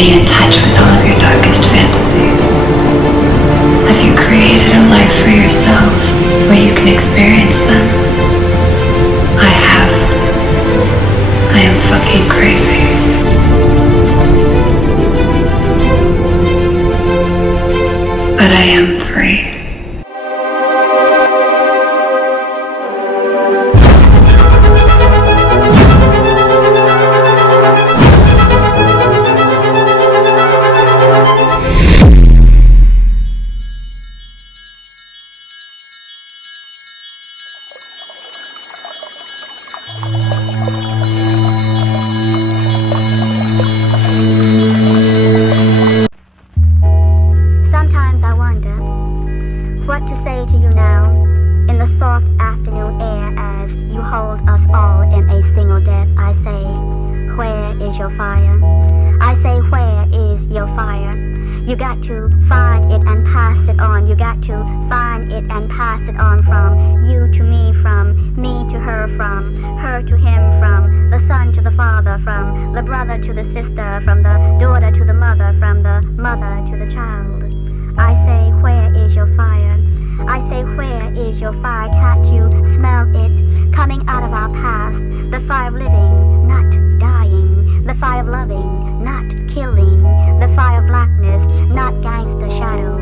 Are you in touch with all of your darkest fantasies? Have you created a life for yourself where you can experience them? I have. I am fucking crazy. But I am free. Sometimes I wonder what to say to you now in the soft afternoon air as you hold us all in a single death. I say, where is your fire? I say, where is your fire? You got to find it and pass it on. You got to find it and pass it on from you to me to her, from her to him, from the son to the father, from the brother to the sister, from the daughter to the mother, from the mother to the child. I say, where is your fire? I say, where is your fire? Can't you smell it coming out of our past? The fire of living, not dying. The fire of loving, not killing. The fire of blackness, not gangster shadows.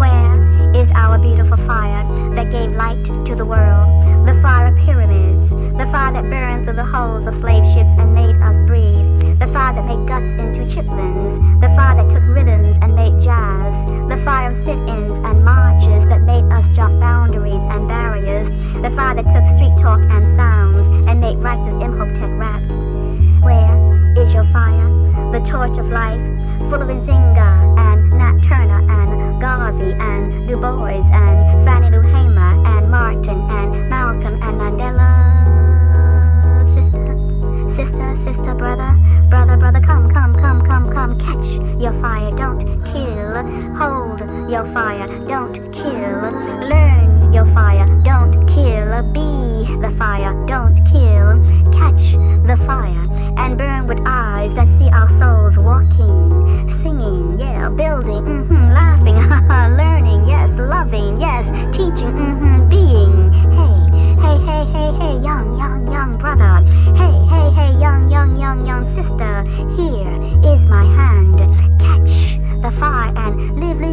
Where is our beautiful fire that gave light to the world? The fire of pyramids, the fire that burned through the hulls of slave ships and made us breathe. The fire that made guts into chitlins, the fire that took rhythms and made jazz, the fire of sit-ins and marches that made us jump boundaries and barriers, the fire that took street talk and sounds and made righteous Imhotep raps. Where is your fire? The torch of life, full of Nzinga and Nat Turner and Garvey and Du Bois and Fannie Lou Hamer and Martin and Malcolm and Mandela. Sister, brother, come, catch your fire, don't kill, hold your fire, don't kill, learn your fire, don't kill, be the fire, don't kill, catch the fire, and burn with eyes that see our souls walking, singing, yeah, building, laughing, learning, yes, loving, yes, teaching, being, hey, young brother, hey, young sister, here is my hand, catch the fire and live,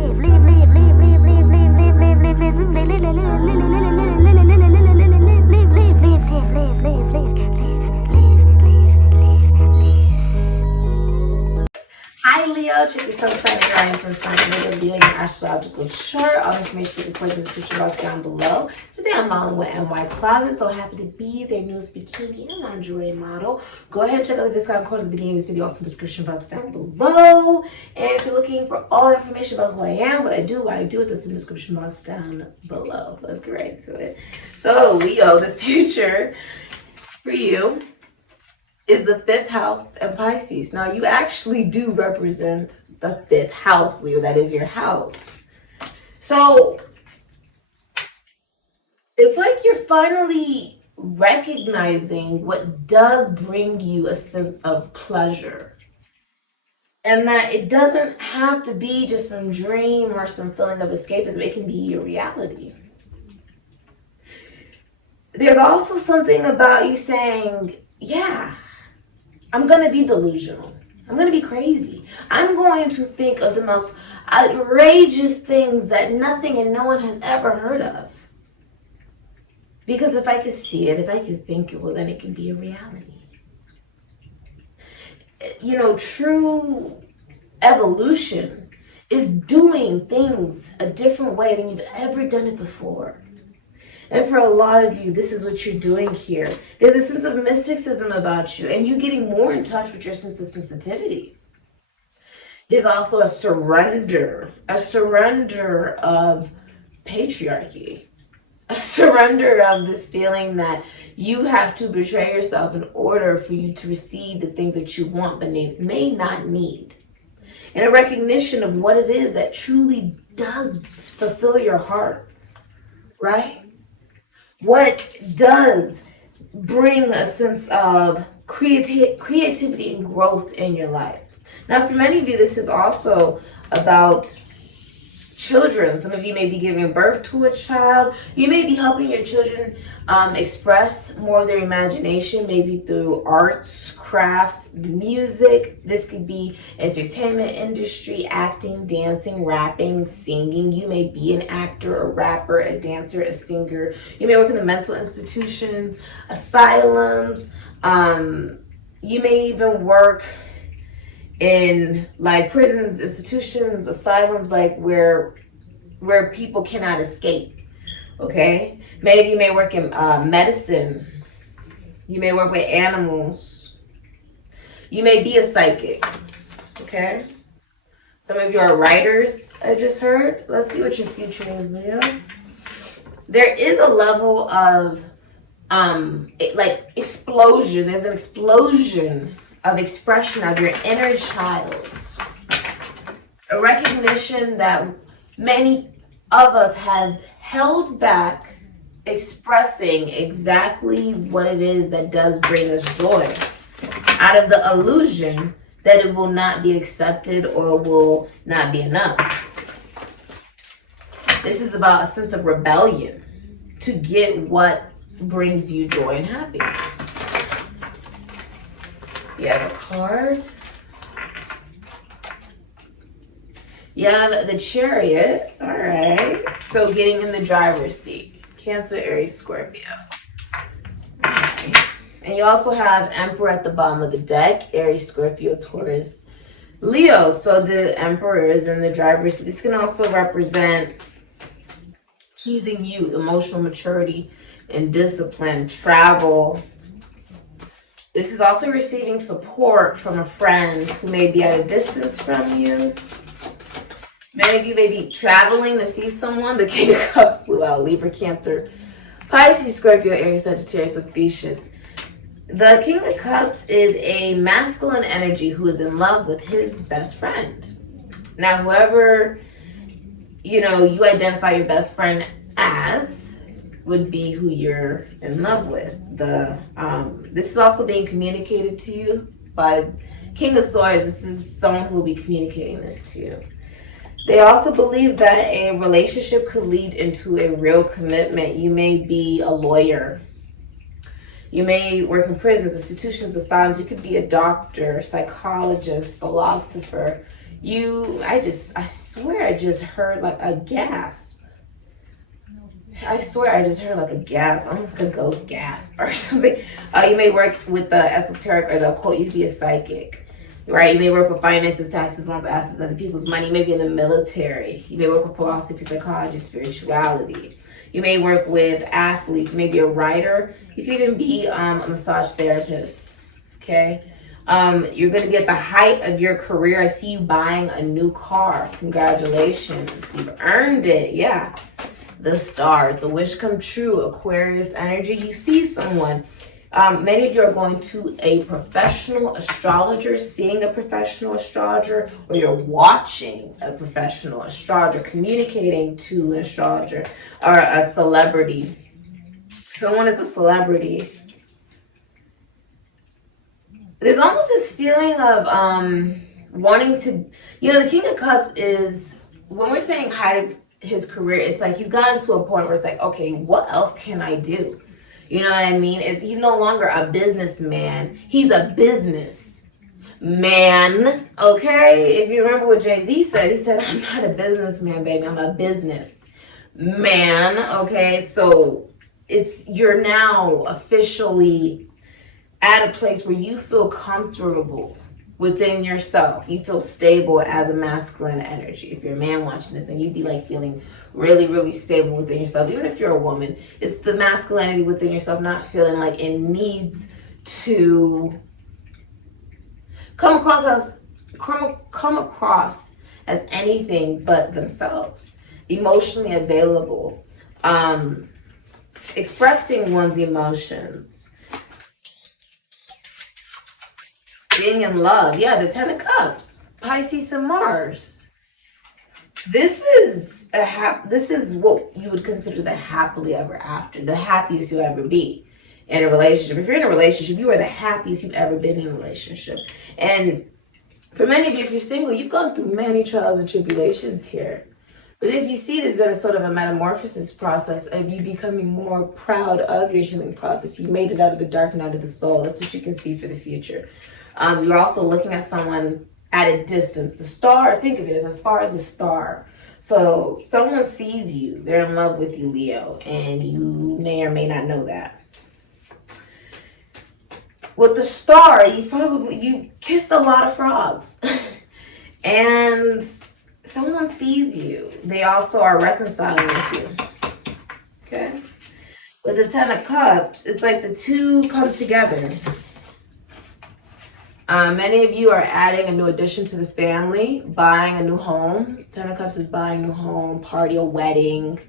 Hi Leo, check your sun sign and rising sign and your astrological chart. All information you can find in the description box down below. Today I'm modeling with NY Closet. So happy to be their newest bikini and lingerie model. Go ahead and check out the discount code at the beginning of this video, also in the description box down below. And if you're looking for all the information about who I am, what I do, why I do it, that's in the description box down below. Let's get right into it. So Leo, the future for you is the 5th house and Pisces. Now you actually do represent the 5th house, Leo. That is your house. So it's like you're finally recognizing what does bring you a sense of pleasure. And that it doesn't have to be just some dream or some feeling of escapism. It can be your reality. There's also something about you saying, yeah, I'm going to be delusional. I'm going to be crazy. I'm going to think of the most outrageous things that nothing and no one has ever heard of. Because if I could see it, if I could think it, well, then it can be a reality. You know, true evolution is doing things a different way than you've ever done it before. And for a lot of you, this is what you're doing here. There's a sense of mysticism about you, and you getting more in touch with your sense of sensitivity. There's also a surrender of patriarchy, a surrender of this feeling that you have to betray yourself in order for you to receive the things that you want but may not need. And a recognition of what it is that truly does fulfill your heart, right? What does bring a sense of creativity and growth in your life. Now, for many of you, this is also about children. Some of you may be giving birth to a child. You may be helping your children express more of their imagination, maybe through arts, crafts, music. This could be entertainment industry, acting, dancing, rapping, singing. You may be an actor, a rapper, a dancer, a singer. You may work in the mental institutions, asylums. You may even work in like prisons, institutions, asylums, like where people cannot escape. Okay, maybe you may work in medicine. You may work with animals. You may be a psychic. Okay, some of you are writers, I just heard. Let's see what your future is, Leo. There is a level of like explosion. There's an explosion of expression of your inner child. A recognition that many of us have held back expressing exactly what it is that does bring us joy, out of the illusion that it will not be accepted or will not be enough. This is about a sense of rebellion to get what brings you joy and happiness. You have a card. You have the Chariot. All right. So getting in the driver's seat. Cancer, Aries, Scorpio. Okay. And you also have Emperor at the bottom of the deck. Aries, Scorpio, Taurus, Leo. So the Emperor is in the driver's seat. This can also represent choosing you, emotional maturity and discipline, travel. This is also receiving support from a friend who may be at a distance from you. Many of you may be traveling to see someone. The King of Cups flew out. Libra, Cancer, Pisces, Scorpio, Aries, Sagittarius, Aquarius. The King of Cups is a masculine energy who is in love with his best friend. Now, whoever, you identify your best friend as would be who you're in love with. This is also being communicated to you by King of Swords. This is someone who will be communicating this to you. They also believe that a relationship could lead into a real commitment. You may be a lawyer. You may work in prisons, institutions, asylums. You could be a doctor, psychologist, philosopher. I swear I just heard like a gasp. I swear I just heard like a gasp, almost like a ghost gasp or something. You may work with the esoteric or the occult. You could be a psychic, right? You may work with finances, taxes, loans, assets, other people's money. You may be in the military. You may work with philosophy, psychology, spirituality. You may work with athletes. You may be a writer. You could even be a massage therapist, okay? You're going to be at the height of your career. I see you buying a new car. Congratulations. You've earned it. Yeah. The Star. It's a wish come true. Aquarius energy. You see someone. Many of you are going to a professional astrologer, seeing a professional astrologer, or you're watching a professional astrologer, communicating to an astrologer, or a celebrity. Someone is a celebrity. There's almost this feeling of wanting to, the King of Cups is, when we're saying height of his career, it's like he's gotten to a point where it's like, okay, what else can I do? You know what I mean? He's no longer a businessman. He's a business man, okay? If you remember what Jay-Z said, he said, I'm not a businessman, baby. I'm a business man, okay? So you're now officially at a place where you feel comfortable within yourself. You feel stable as a masculine energy. If you're a man watching this, and you'd be like feeling really, really stable within yourself. Even if you're a woman, it's the masculinity within yourself, not feeling like it needs to come across as anything but themselves. Emotionally available, expressing one's emotions, being in love. Yeah, the Ten of Cups, Pisces and Mars. This is what you would consider the happily ever after, the happiest you'll ever be in a relationship. If you're in a relationship, you are the happiest you've ever been in a relationship. And For many of you, if you're single, you've gone through many trials and tribulations here. But if you see, there's been a sort of a metamorphosis process of you becoming more proud of your healing process. You made it out of the dark night of the soul. That's what you can see for the future. You're also looking at someone at a distance. The star, think of it as far as a star. So someone sees you, they're in love with you, Leo, and you may or may not know that. With the star, you kissed a lot of frogs. And someone sees you. They also are reconciling with you. Okay? With the Ten of Cups, it's like the two come together. Many of you are adding a new addition to the family, buying a new home. Ten of Cups is buying a new home, party, a wedding.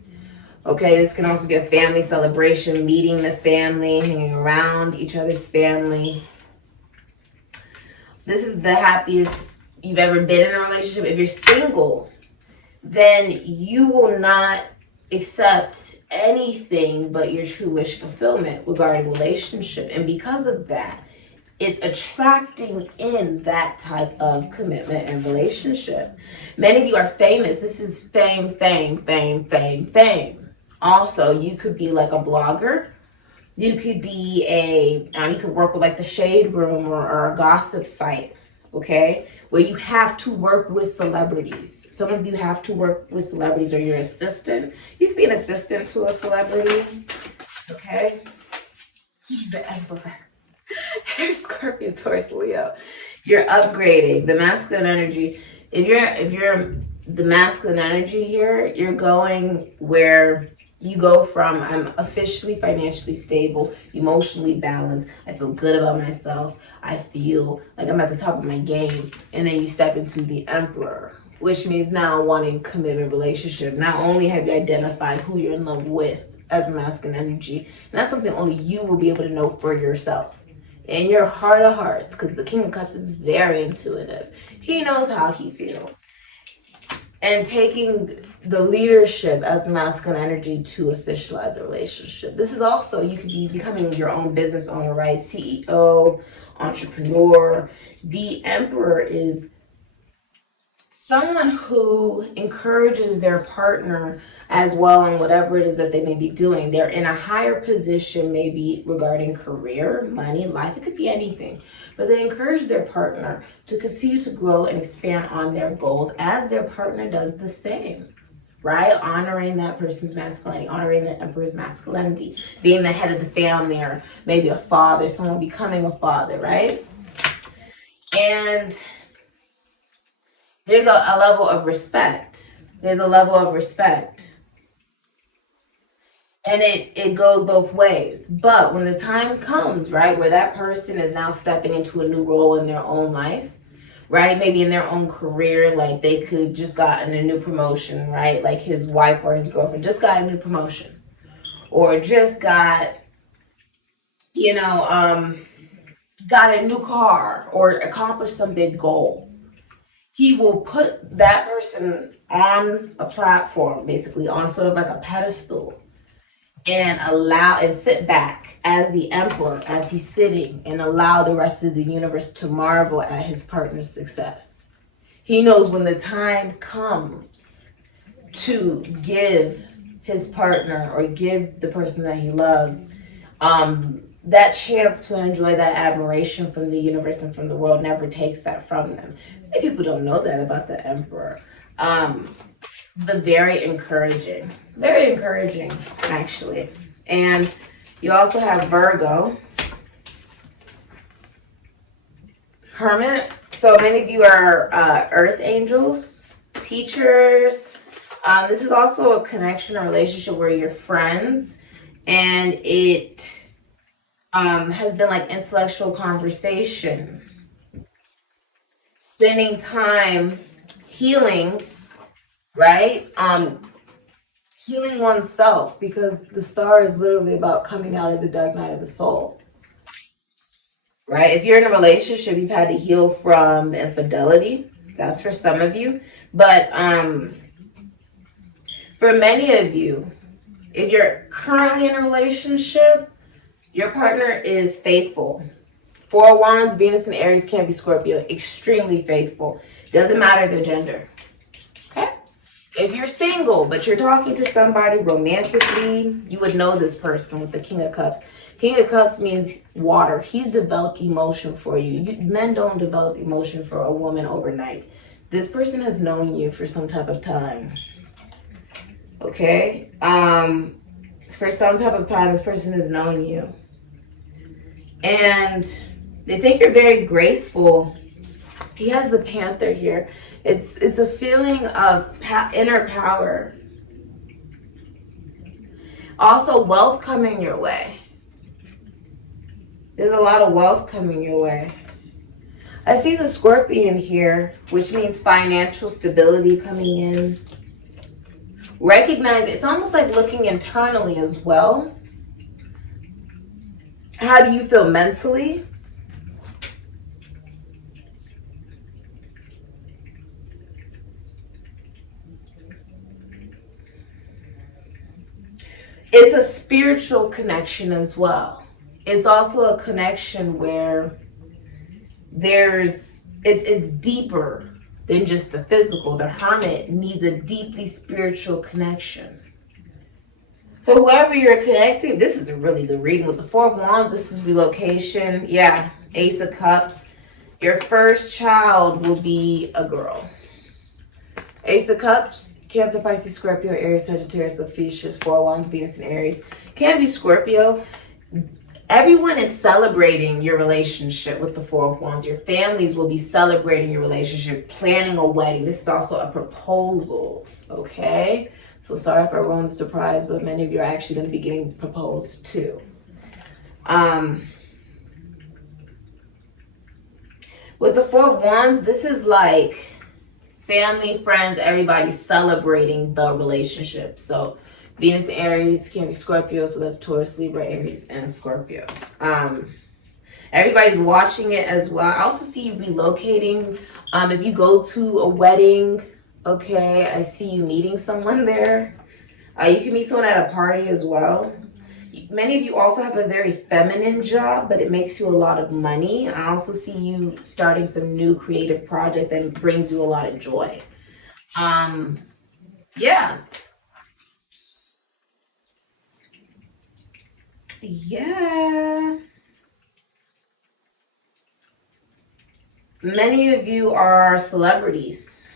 Okay, this can also be a family celebration, meeting the family, hanging around each other's family. This is the happiest you've ever been in a relationship. If you're single, then you will not accept anything but your true wish fulfillment regarding relationship. And because of that, it's attracting in that type of commitment and relationship. Many of you are famous. This is fame, fame, fame, fame, fame. Also, you could be like a blogger. You could be you could work with like the Shade Room or a gossip site, okay? Where you have to work with celebrities. Some of you have to work with celebrities or your assistant. You could be an assistant to a celebrity, okay? The Emperor. Here's Scorpio, Taurus, Leo. You're upgrading the masculine energy. If you're the masculine energy here, you're going where you go from I'm officially financially stable, emotionally balanced, I feel good about myself, I feel like I'm at the top of my game, and then you step into the Emperor, which means now wanting commitment relationship. Not only have you identified who you're in love with as a masculine energy, and that's something only you will be able to know for yourself. In your heart of hearts, because the King of Cups is very intuitive. He knows how he feels. And taking the leadership as masculine energy to officialize a relationship. This is also, you could be becoming your own business owner, right? CEO, entrepreneur. The Emperor is someone who encourages their partner as well in whatever it is that they may be doing. They're in a higher position, maybe regarding career, money, life. It could be anything. But they encourage their partner to continue to grow and expand on their goals as their partner does the same, right? Honoring that person's masculinity, honoring the Emperor's masculinity, being the head of the family, or maybe a father, someone becoming a father, right? And there's a level of respect. There's a level of respect. And it goes both ways. But when the time comes, right, where that person is now stepping into a new role in their own life, right, maybe in their own career, like they could just gotten a new promotion, right, like his wife or his girlfriend just got a new promotion, or just got, got a new car, or accomplished some big goal. He will put that person on a platform, basically on sort of like a pedestal, and allow and sit back as the Emperor, as he's sitting, and allow the rest of the universe to marvel at his partner's success. He knows when the time comes to give his partner or give the person that he loves that chance to enjoy that admiration from the universe and from the world. Never takes that from them. Many people don't know that about the Emperor. But very encouraging actually. And you also have Virgo, Hermit. So many of you are earth angels, teachers. This is also a connection, a relationship where you're friends, and it has been like intellectual conversation, spending time healing, right? Healing oneself, because the star is literally about coming out of the dark night of the soul, right? If you're in a relationship, you've had to heal from infidelity. That's for some of you. But for many of you, if you're currently in a relationship, your partner is faithful. Four of Wands, Venus in Aries, can be Scorpio. Extremely faithful. Doesn't matter their gender. Okay? If you're single, but you're talking to somebody romantically, you would know this person with the King of Cups. King of Cups means water. He's developed emotion for you. Men don't develop emotion for a woman overnight. This person has known you for some type of time. Okay? For some type of time, this person has known you. And they think you're very graceful. He has the Panther here. It's a feeling of inner power. Also, wealth coming your way. There's a lot of wealth coming your way. I see the Scorpion here, which means financial stability coming in. Recognize, it's almost like looking internally as well. How do you feel mentally? It's a spiritual connection as well. It's also a connection where it's deeper than just the physical. The Hermit needs a deeply spiritual connection. So whoever you're connecting, this is a really good reading. With the Four of Wands, this is relocation. Yeah, Ace of Cups. Your first child will be a girl. Ace of Cups, Cancer, Pisces, Scorpio, Aries, Sagittarius, Ophiuchus, Four of Wands, Venus, and Aries. Can be Scorpio. Everyone is celebrating your relationship with the Four of Wands. Your families will be celebrating your relationship, planning a wedding. This is also a proposal, okay? So sorry if I ruined the surprise, but many of you are actually going to be getting proposed to. With the Four of Wands, this is like family, friends, everybody celebrating the relationship. So Venus and Aries can be Scorpio, so that's Taurus, Libra, Aries, and Scorpio. Everybody's watching it as well. I also see you relocating. If you go to a wedding, okay, I see you meeting someone there. You can meet someone at a party as well. Many of you also have a very feminine job, but it makes you a lot of money. I also see you starting some new creative project that brings you a lot of joy. Yeah. Yeah. Many of you are celebrities.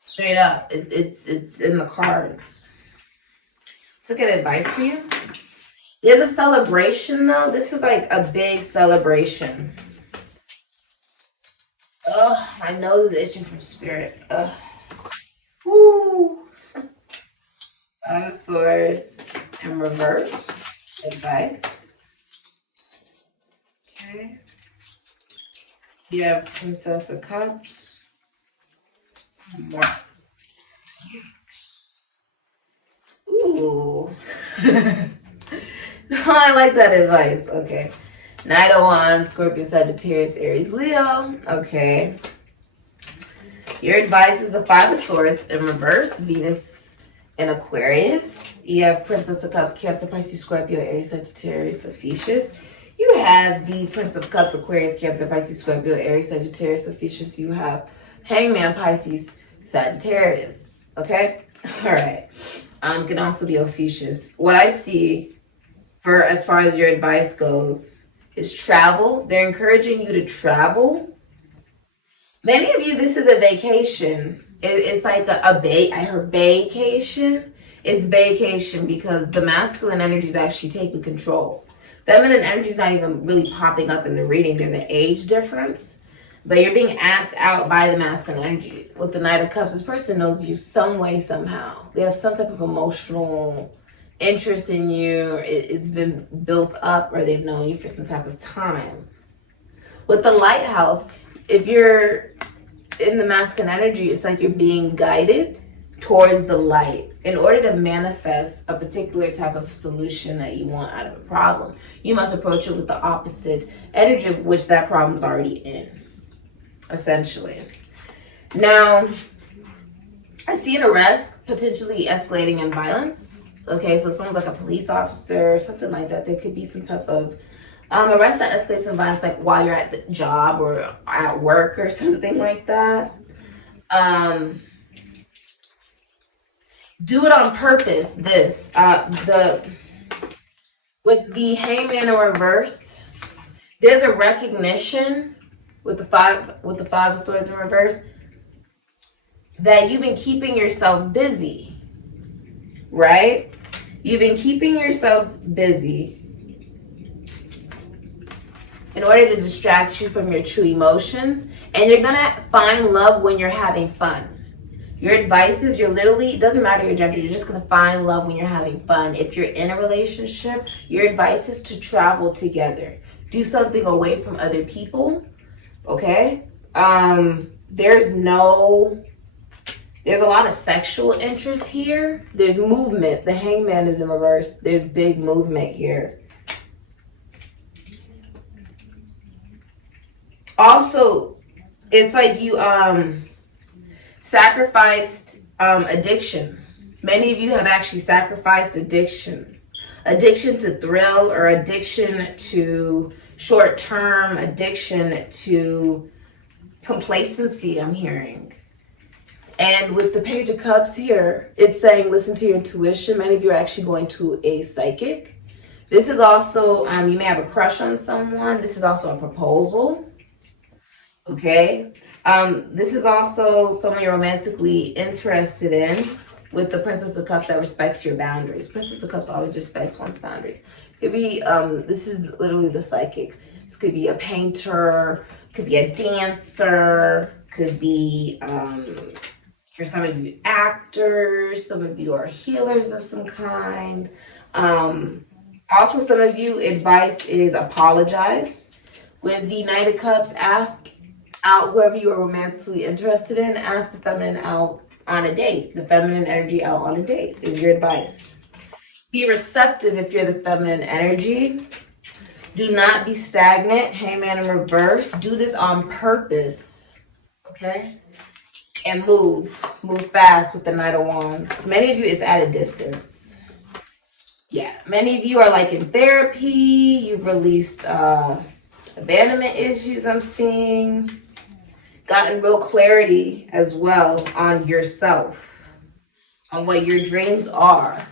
Straight up. It's in the cards. Let's look at advice for you. There's a celebration though. This is like a big celebration. Ugh, my nose is itching from spirit. Ugh. Woo. Five of Swords in reverse. Advice. Okay. You have Princess of Cups. More. Ooh. I like that advice. Okay. Knight of Wands, Scorpio, Sagittarius, Aries, Leo. Okay. Your advice is the Five of Swords in reverse. Venus in Aquarius. You have Princess of Cups, Cancer, Pisces, Scorpio, Aries, Sagittarius, Ophiuchus. You have the Prince of Cups, Aquarius, Cancer, Pisces, Scorpio, Aries, Sagittarius, Ophiuchus. You have Hangman, Pisces, Sagittarius. Okay? All right. Can also be Ophiuchus. What I see for as far as your advice goes is travel. They're encouraging you to travel. Many of you, this is a vacation. It's like I heard vacation. It's vacation because the masculine energy is actually taking control. Feminine energy is not even really popping up in the reading. There's an age difference, but you're being asked out by the masculine energy. With the Knight of Cups, this person knows you some way, somehow. They have some type of emotional interest in you. It's been built up, or they've known you for some type of time. With the Lighthouse, if you're in the masculine energy, it's like you're being guided towards the light in order to manifest a particular type of solution that you want out of a problem. You must approach it with the opposite energy of which that problem is already in, essentially. Now, I see an arrest potentially escalating in violence. Okay, so if someone's like a police officer or something like that, there could be some type of Arrest that escalates in violence, like while you're at the job or at work or something like that. Do it on purpose. This, with the Hangman in reverse, there's a recognition with the five of swords in reverse that you've been keeping yourself busy, right? You've been keeping yourself busy in order to distract you from your true emotions, and you're gonna find love when you're having fun. Your advice is, you're literally, it doesn't matter your gender, you're just gonna find love when you're having fun. If you're in a relationship, your advice is to travel together. Do something away from other people, okay? There's a lot of sexual interest here. There's movement. The Hangman is in reverse. There's big movement here. Also, it's like you sacrificed addiction. Many of you have actually sacrificed addiction. Addiction to thrill, or addiction to short-term, addiction to complacency, I'm hearing. And with the Page of Cups here, it's saying listen to your intuition. Many of you are actually going to a psychic. This is also, you may have a crush on someone. This is also a proposal. Okay? This is also someone you're romantically interested in, with the Princess of Cups that respects your boundaries. Princess of Cups always respects one's boundaries. Could be, this is literally the psychic. This could be a painter, could be a dancer, could be, for some of you, actors. Some of you are healers of some kind. Also, some of you, advice is apologize. With the Knight of Cups, ask out whoever you are romantically interested in. Ask the feminine out on a date. The feminine energy out on a date is your advice. Be receptive if you're the feminine energy. Do not be stagnant. Hangman in reverse. Do this on purpose. Okay? And move fast with the Knight of Wands. Many of you, it's at a distance. Yeah, many of you are like in therapy. You've released abandonment issues, I'm seeing. Gotten real clarity as well on yourself, on what your dreams are,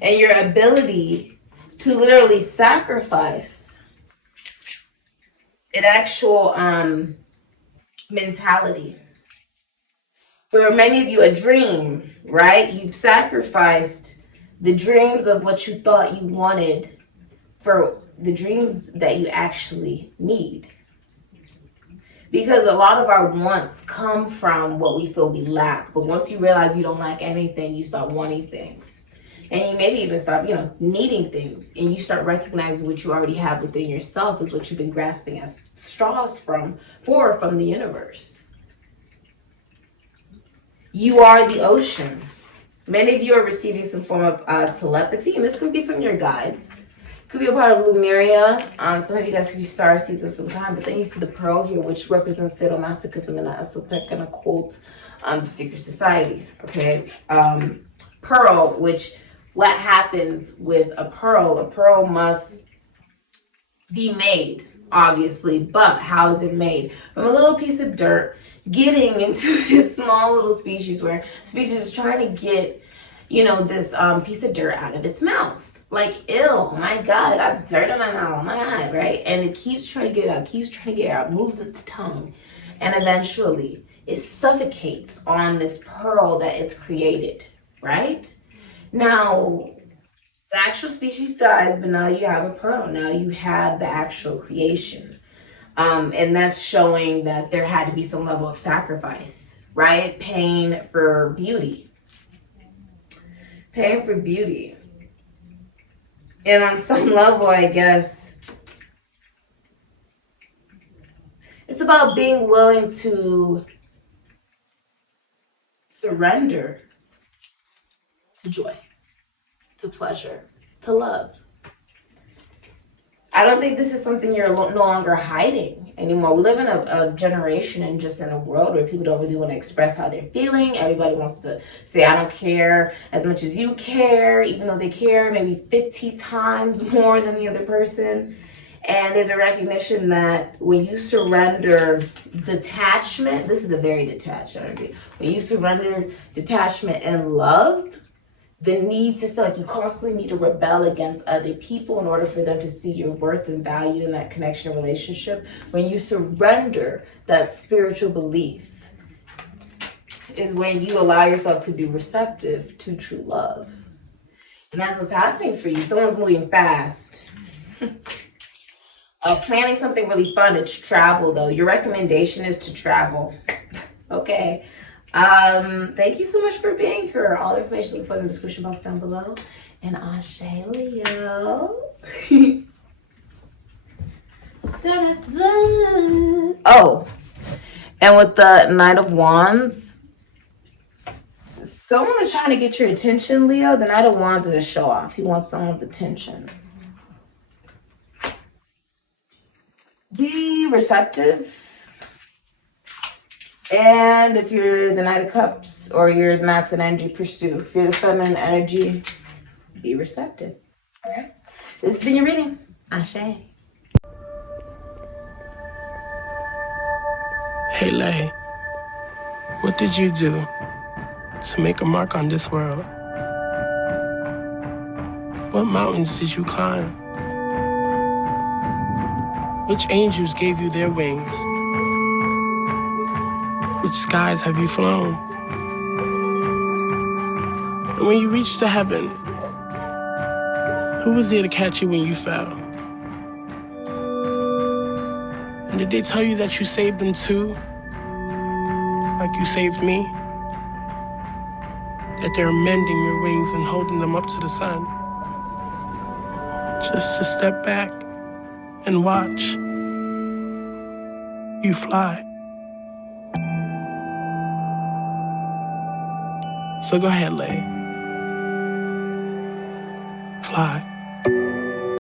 and your ability to literally sacrifice an actual mentality. For many of you, a dream, right? You've sacrificed the dreams of what you thought you wanted for the dreams that you actually need. Because a lot of our wants come from what we feel we lack. But once you realize you don't lack anything, you start wanting things. And you maybe even start, needing things. And you start recognizing what you already have within yourself is what you've been grasping as straws from the universe. You are the ocean. Many of you are receiving some form of telepathy. And this could be from your guides. Could be a part of Lumeria. Some of you guys could be star seeds of some kind, but then you see the pearl here, which represents sadomasochism in an esoteric and occult secret society. Okay, pearl, what happens with a pearl must be made, obviously, but how is it made? From a little piece of dirt, getting into this small little species where species is trying to get, this piece of dirt out of its mouth. Like, ew, my God, I got dirt in my mouth, oh my God, right? And it keeps trying to get it out, moves its tongue. And eventually, it suffocates on this pearl that it's created, right? Now, the actual species dies, but now you have a pearl. Now you have the actual creation. And that's showing that there had to be some level of sacrifice, right? Pain for beauty. Pain for beauty. And on some level, I guess, it's about being willing to surrender to joy, to pleasure, to love. I don't think this is something you're no longer hiding anymore. We live in a generation and just in a world where people don't really want to express how they're feeling. Everybody wants to say, I don't care as much as you care, even though they care maybe 50 times more than the other person. And there's a recognition that when you surrender detachment, this is a very detached energy. When you surrender detachment and love, the need to feel like you constantly need to rebel against other people in order for them to see your worth and value in that connection and relationship. When you surrender that spiritual belief is when you allow yourself to be receptive to true love. And that's what's happening for you. Someone's moving fast. Planning something really fun, it's travel though. Your recommendation is to travel. Okay. Thank you so much for being here. All the information is in the description box down below. And Ashe Leo. Oh, and with the Knight of Wands, someone is trying to get your attention, Leo. The Knight of Wands is a show off. He wants someone's attention. Be receptive. And if you're the Knight of Cups or you're the masculine energy, pursue. If you're the feminine energy, be receptive. All right? This has been your reading. Ashe. Hey, Lay, what did you do to make a mark on this world? What mountains did you climb? Which angels gave you their wings? Which skies have you flown? And when you reached the heavens, who was there to catch you when you fell? And did they tell you that you saved them too? Like you saved me? That they're mending your wings and holding them up to the sun? Just to step back and watch you fly. So go ahead, Lay. Fly.